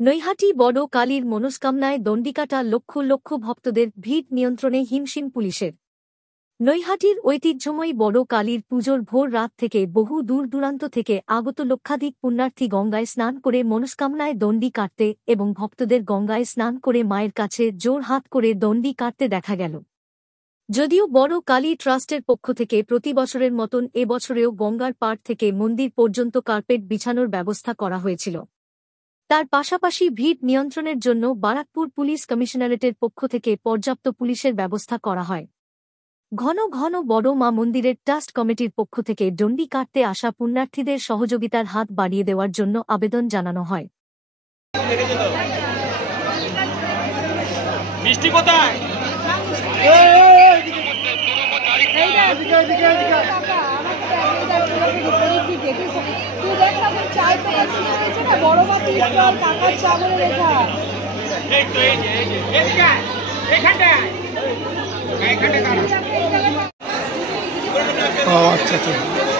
নৈহাটি বড় কালীর মনস্কামনায় দণ্ডিকাটা লক্ষ লক্ষ ভক্তদের ভিড় নিয়ন্ত্রণে হিমশিম পুলিশের। নৈহাটির ঐতিহ্যময়ী বড় কালীর পুজোর ভোর রাত থেকে বহু দূর দূরান্ত থেকে আগত লক্ষাধিক পুণ্যার্থী গঙ্গায় স্নান করে মনস্কামনায় দণ্ডি কাটতে এবং ভক্তদের গঙ্গায় স্নান করে মায়ের কাছে জোর হাত করে দণ্ডি কাটতে দেখা গেল। যদিও বড় কালী ট্রাস্টের পক্ষ থেকে প্রতি বছরের মতন এবছরেও গঙ্গার পাড় থেকে মন্দির পর্যন্ত কার্পেট বিছানোর ব্যবস্থা করা হয়েছিল। তার পাশাপাশি ভিড় নিয়ন্ত্রণের জন্য বারাকপুর পুলিশ কমিশনারেটের পক্ষ থেকে পর্যাপ্ত পুলিশের ব্যবস্থা করা হয়। ঘন ঘন বড় মা মন্দিরের ট্রাস্ট কমিটির পক্ষ থেকে দণ্ডি কাটতে আসা পুণ্যার্থীদের সহযোগিতার হাত বাড়িয়ে দেওয়ার জন্য আবেদন জানানো হয়। আচ্ছা।